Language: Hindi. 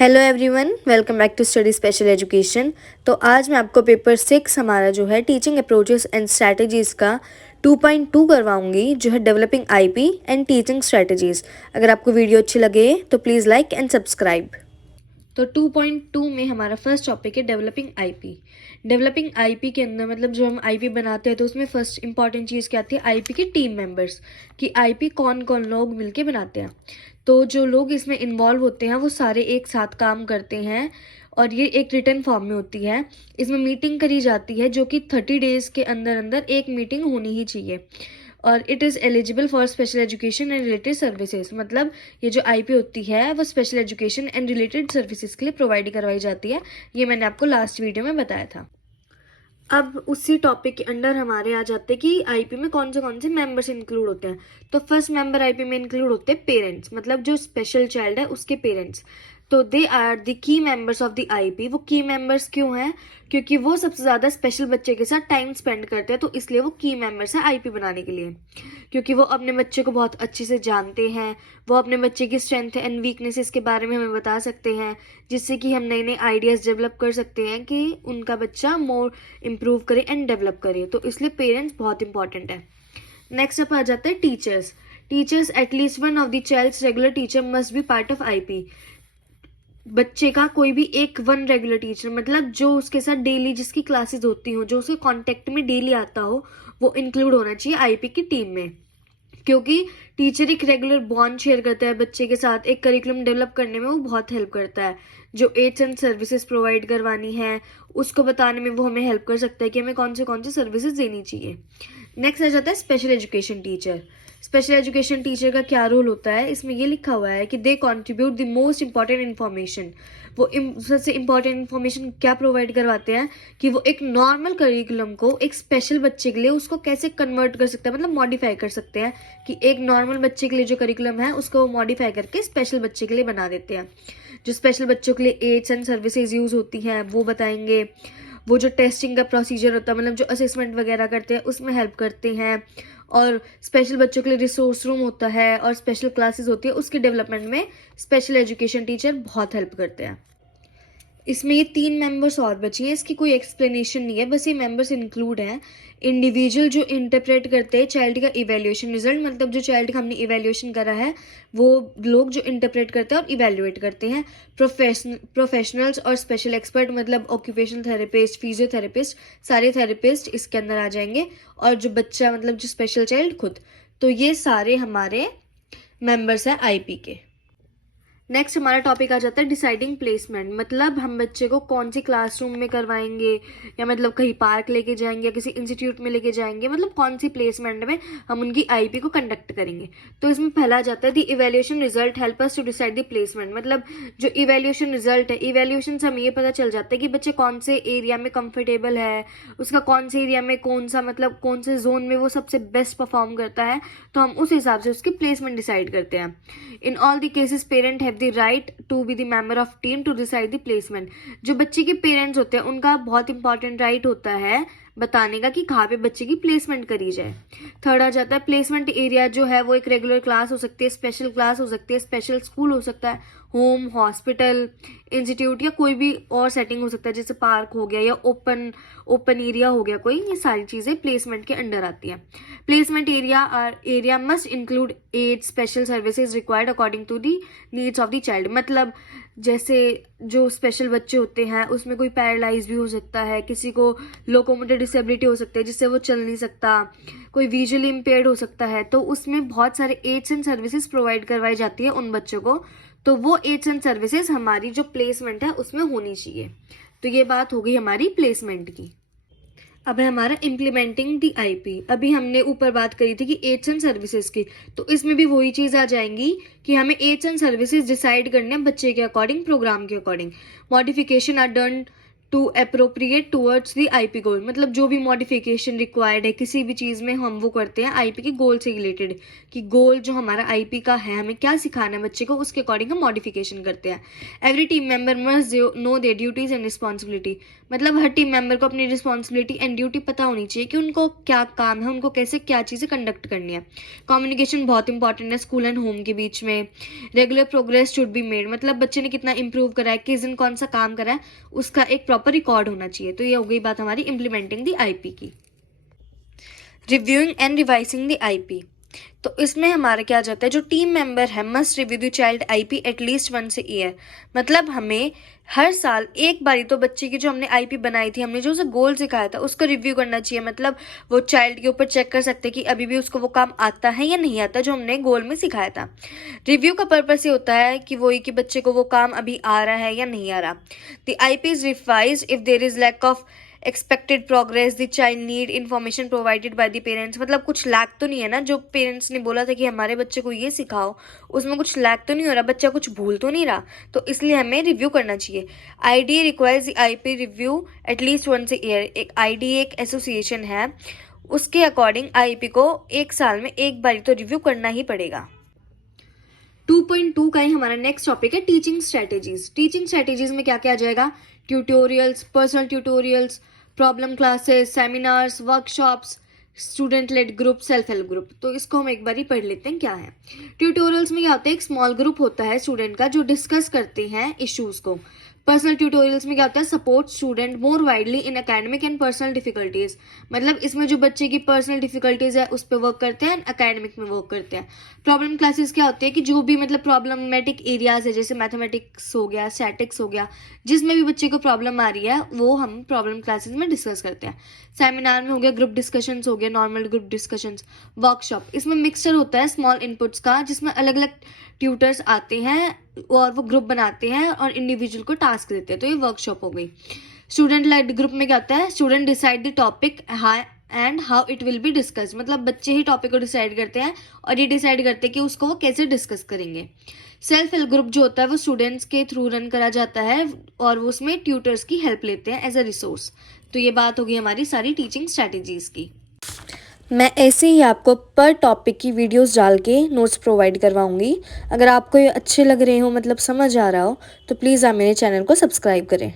Hello everyone, welcome back to study special education. तो आज मैं आपको पेपर 6 हमारा जो है टीचिंग अप्रोचेस एंड स्ट्रैटेजीज़ का 2.2 करवाऊंगी, जो है developing IP and teaching strategies. अगर आपको वीडियो अच्छी लगे तो प्लीज़ लाइक एंड सब्सक्राइब। तो 2.2 में हमारा फर्स्ट टॉपिक है डेवलपिंग आईपी। डेवलपिंग आईपी के अंदर मतलब जो हम आईपी बनाते हैं तो उसमें फर्स्ट इंपॉर्टेंट चीज़ क्या आती है, आईपी के टीम मेंबर्स, कि आईपी कौन कौन लोग मिलके बनाते हैं। तो जो लोग इसमें इन्वॉल्व होते हैं वो सारे एक साथ काम करते हैं और ये एक रिटन फॉर्म में होती है। इसमें मीटिंग करी जाती है जो कि 30 डेज़ के अंदर अंदर एक मीटिंग होनी ही चाहिए। और it is eligible for special education and related services, मतलब ये जो आईपी होती है वो special education and related services के लिए प्रोवाइड करवाई जाती है। ये मैंने आपको लास्ट वीडियो में बताया था। अब उसी टॉपिक के अंडर हमारे आ जाते हैं कि आईपी में कौन से मेंबर्स इंक्लूड होते हैं। तो फर्स्ट मेंबर आईपी में इंक्लूड होते हैं पेरेंट्स, मतलब जो स्पेशल चाइल्ड है उसके पेरेंट्स। तो they are the key members of the IP. वो की मेंबर्स क्यों हैं? क्योंकि वो सबसे ज़्यादा स्पेशल बच्चे के साथ टाइम स्पेंड करते हैं, तो इसलिए वो की मेंबर्स है आईपी बनाने के लिए। क्योंकि वो अपने बच्चे को बहुत अच्छे से जानते हैं, वो अपने बच्चे की स्ट्रेंथ एंड वीकनेसेस के बारे में हमें बता सकते हैं, जिससे कि हम नए नए आइडियाज़ डेवलप कर सकते हैं कि उनका बच्चा मोर इम्प्रूव करे एंड डेवलप करे। तो इसलिए पेरेंट्स बहुत इंपॉर्टेंट है। नेक्स्ट अप आ जाता है teachers. Teachers at least one of the child's regular teacher must be part of IP. बच्चे का कोई भी एक वन रेगुलर टीचर, मतलब जो उसके साथ डेली जिसकी क्लासेस होती हो, जो उसके कांटेक्ट में डेली आता हो, वो इंक्लूड होना चाहिए आईपी की टीम में। क्योंकि टीचर एक रेगुलर बॉन्ड शेयर करता है बच्चे के साथ, एक करिकुलम डेवलप करने में वो बहुत हेल्प करता है। जो एड्स एंड सर्विसेज प्रोवाइड करवानी है उसको बताने में वो हमें हेल्प कर सकता है कि हमें कौन से सर्विसेज देनी चाहिए। नेक्स्ट आ जाता है special education teacher. Special education teacher का क्या रोल होता है, इसमें ये लिखा हुआ है कि दे contribute the most important information. वो सबसे इंपॉर्टेंट इन्फॉर्मेशन क्या प्रोवाइड करवाते हैं कि वो एक नॉर्मल करिकुलम को एक स्पेशल बच्चे के लिए उसको कैसे कन्वर्ट कर सकते हैं, मतलब मॉडिफाई कर सकते हैं कि एक नॉर्मल बच्चे के लिए जो करिकुलम है उसको वो मॉडिफाई करके स्पेशल बच्चे के लिए बना देते हैं। जो स्पेशल बच्चों के लिए एड्स एंड सर्विसेज यूज़ होती हैं वो बताएंगे। वो जो टेस्टिंग का प्रोसीजर होता है, मतलब जो असेसमेंट वगैरह करते हैं उसमें हेल्प करते हैं। और स्पेशल बच्चों के लिए रिसोर्स रूम होता है और स्पेशल क्लासेस होती है, उसके डेवलपमेंट में स्पेशल एजुकेशन टीचर बहुत हेल्प करते हैं। इसमें ये 3 मेंबर्स और बची हैं, इसकी कोई एक्सप्लेनेशन नहीं है, बस ये मेंबर्स इंक्लूड हैं। इंडिविजुअल जो इंटरप्रेट करते हैं चाइल्ड का इवैल्यूएशन रिजल्ट, मतलब जो चाइल्ड का हमने इवैल्यूएशन करा है वो लोग जो इंटरप्रेट करते हैं और इवैल्यूएट करते हैं। प्रोफेशनल्स और स्पेशल एक्सपर्ट, मतलब ऑक्यूपेशनल थेरेपिस्ट, फिजियोथेरेपिस्ट, सारे थेरेपिस्ट इसके अंदर आ जाएंगे। और जो बच्चा मतलब जो स्पेशल चाइल्ड खुद। तो ये सारे हमारे मेंबर्स हैं आईपी के। नेक्स्ट हमारा टॉपिक आ जाता है डिसाइडिंग प्लेसमेंट, मतलब हम बच्चे को कौन सी क्लासरूम में करवाएंगे, या मतलब कहीं पार्क लेके जाएंगे या किसी इंस्टीट्यूट में लेके जाएंगे, मतलब कौन सी प्लेसमेंट में हम उनकी आईपी को कंडक्ट करेंगे। तो इसमें पहला आ जाता है the evaluation result help us to decide the placement. मतलब जो इवैल्यूएशन रिजल्ट है, इवैल्यूएशन से हमें ये पता चल जाता है कि बच्चे कौन से एरिया में कंफर्टेबल है, उसका कौन से एरिया में कौन सा, मतलब कौन से जोन में वो सबसे बेस्ट परफॉर्म करता है, तो हम उस हिसाब से उसकी प्लेसमेंट डिसाइड करते हैं। In all the cases parent have the right to be the member of team to decide the placement. जो बच्चे के पेरेंट्स होते हैं उनका बहुत इंपॉर्टेंट राइट होता है बताने का कि कहाँ पे बच्चे की प्लेसमेंट करी जाए। थर्ड आ जाता है प्लेसमेंट एरिया, जो है वो एक रेगुलर क्लास हो सकती है, स्पेशल क्लास हो सकती है, स्पेशल स्कूल हो सकता है, होम, हॉस्पिटल, इंस्टीट्यूट या कोई भी और सेटिंग हो सकता है, जैसे पार्क हो गया या ओपन एरिया हो गया कोई। ये सारी चीज़ें प्लेसमेंट के अंडर आती हैं। Placement area must include add special services required according to the needs of the child. मतलब जैसे जो स्पेशल बच्चे होते हैं उसमें कोई पैरालाइज भी हो सकता है, किसी को लोकोमोटर डिसेबिलिटी हो सकती है जिससे वो चल नहीं सकता, कोई विजुअली इम्पेयर्ड हो सकता है, तो उसमें बहुत सारे एड्स एंड सर्विसेज प्रोवाइड करवाई जाती है उन बच्चों को। तो वो एड्स एंड सर्विसेज हमारी जो प्लेसमेंट है उसमें होनी चाहिए। तो ये बात हो गई हमारी प्लेसमेंट की। अब है हमारा इम्प्लीमेंटिंग दी आईपी। अभी हमने ऊपर बात करी थी कि एड्स एंड सर्विसेज की, तो इसमें भी वही चीज़ आ जाएंगी कि हमें एड्स एंड सर्विसेज डिसाइड करने हैं बच्चे के अकॉर्डिंग, प्रोग्राम के according. Modification are done to appropriate towards the IP goal, मतलब जो भी मॉडिफिकेशन रिक्वायर्ड है किसी भी चीज़ में हम वो करते हैं आईपी के गोल से रिलेटेड, कि गोल जो हमारा आईपी का है हमें क्या सिखाना है बच्चे को, उसके अकॉर्डिंग हम मॉडिफिकेशन करते हैं। Every team member must know their duties and responsibility, मतलब हर टीम मेंबर को अपनी रिस्पॉन्सिबिलिटी एंड ड्यूटी पता होनी चाहिए कि उनको क्या काम है, उनको कैसे क्या चीज़ें कंडक्ट करनी है। कम्युनिकेशन बहुत इंपॉर्टेंट है स्कूल एंड होम के बीच में। Regular progress should be made, मतलब बच्चे ने कितना इंप्रूव करा है, किस दिन कौन सा काम करा है, उसका एक प्रॉपर रिकॉर्ड होना चाहिए। तो ये हो गई बात हमारी इम्प्लीमेंटिंग द आईपी की। Reviewing and revising the IP, तो इसमें हमारा क्या आ जाता है, जो टीम मेंबर है must review the child IP at least once a year, मतलब हमें हर साल एक बारी तो बच्चे की जो हमने आईपी बनाई थी, हमने जो उसे गोल सिखाया था उसका रिव्यू करना चाहिए। मतलब वो चाइल्ड के ऊपर चेक कर सकते हैं कि अभी भी उसको वो काम आता है या नहीं आता जो हमने गोल में सिखाया था। रिव्यू का पर्पस ये होता है कि वही कि बच्चे को वो काम अभी आ रहा है या नहीं आ रहा। The IP is revised if there is lack of expected progress, the child need information provided by the parents, मतलब कुछ लैक तो नहीं है ना, जो पेरेंट्स ने बोला था कि हमारे बच्चे को ये सिखाओ उसमें कुछ लैक तो नहीं हो रहा, बच्चा कुछ भूल तो नहीं रहा, तो इसलिए हमें रिव्यू करना चाहिए। ID requires the IP review at least once a year, एक आईडी एक एसोसिएशन है, उसके अकॉर्डिंग आईपी को एक साल में एक बार तो रिव्यू करना ही पड़ेगा। 2.2 का ही हमारा नेक्स्ट टॉपिक है टीचिंग स्ट्रेटेजीज। टीचिंग स्ट्रेटेजीज में क्या क्या आ जाएगा, tutorials, personal tutorials, problem classes, seminars, workshops, student led group, self help group. तो इसको हम एक बार ही पढ़ लेते हैं क्या है। ट्यूटोरियल्स में क्या होता है, एक स्मॉल ग्रुप होता है स्टूडेंट का जो डिस्कस करते हैं इश्यूज को। पर्सनल ट्यूटोरियल्स में क्या होता है, support student more widely in academic and personal difficulties, मतलब इसमें जो बच्चे की पर्सनल डिफिकल्टीज है उस पर वर्क करते हैं, एकेडमिक में वर्क करते हैं। प्रॉब्लम क्लासेस क्या होती है कि जो भी मतलब प्रॉब्लमेटिक एरियाज है, जैसे मैथमेटिक्स हो गया, स्टैटिक्स हो गया, जिसमें भी बच्चे को प्रॉब्लम आ रही है वो हम प्रॉब्लम क्लासेस में डिस्कस करते हैं। सेमिनार में हो गया ग्रुप डिस्कशंस, हो गया नॉर्मल ग्रुप डिस्कशंस। वर्कशॉप, इसमें मिक्सचर होता है स्मॉल इनपुट्स का, जिसमें अलग अलग ट्यूटर्स आते हैं और वो ग्रुप बनाते हैं और इंडिविजुअल को टास्क देते हैं, तो ये वर्कशॉप हो गई। स्टूडेंट लेड ग्रुप में क्या होता है, student decide the topic and how it will be discuss, मतलब बच्चे ही टॉपिक को डिसाइड करते हैं और ये डिसाइड करते हैं कि उसको वो कैसे डिस्कस करेंगे। सेल्फ हेल्प ग्रुप जो होता है वो स्टूडेंट्स के थ्रू रन करा जाता है और वो उसमें ट्यूटर्स की हेल्प लेते हैं एज अ रिसोर्स। तो ये बात होगी हमारी सारी टीचिंग स्ट्रैटेजीज की। मैं ऐसे ही आपको पर टॉपिक की वीडियोस डाल के नोट्स प्रोवाइड करवाऊंगी। अगर आपको ये अच्छे लग रहे हो, मतलब समझ आ रहा हो, तो प्लीज़ आप मेरे चैनल को सब्सक्राइब करें।